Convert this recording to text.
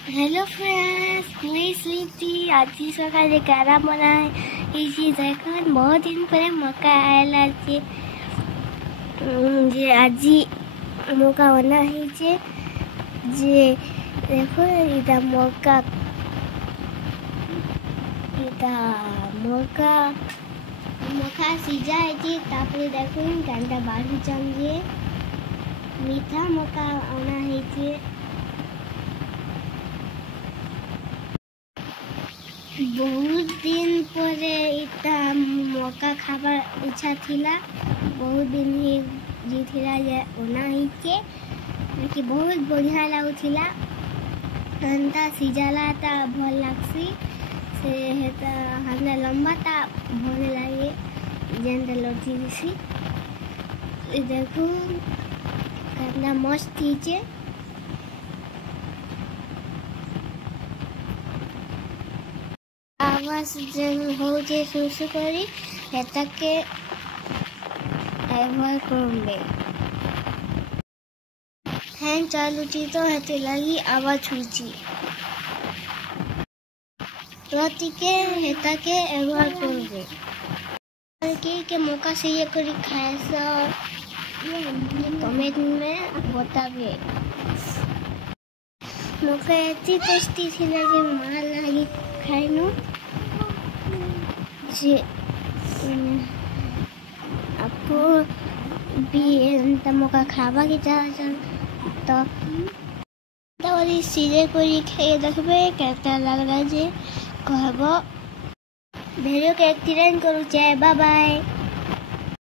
Hello friends, मुझे स्वीटी आज सकाଳେ कारा बना देखो बहुत दिन पर मका आएला जे आज मका बना जे देखो इधर मका मका सीजा है तापर देखो गांडा बाढ़ी चंगे मीठा मका आना है बहुत दिन पर इतना मौका खाबार इच्छा थिला। बहुत दिन ही जी थिला जे ओना ही के बहुत बढ़िया लागुथिला। तंता सिजाला ता भल लागसी से हेता हमरा लंबा ता भल लागे जेंदा लड़ती दिसी। देखो कितना मस्त थीचे। आवाज जन हो जे सुसु करी हेता के एवॉइड करूंगे। फैन चालू थी तो हेते लगी आवाज हुई रोटी के हेता के एवॉइड करूंगे के मौका से ये करी खाए कमेंट में बताइए। मौका इतनी टेस्टी थी लगे मार लगी खाइनु जे आपको भी मौका खावा की तो सीधे कोई खाई देखबे कैसा लग रहा है जे कहबो वीडियो के एक्सपीरियंस करू चाहे। Bye bye.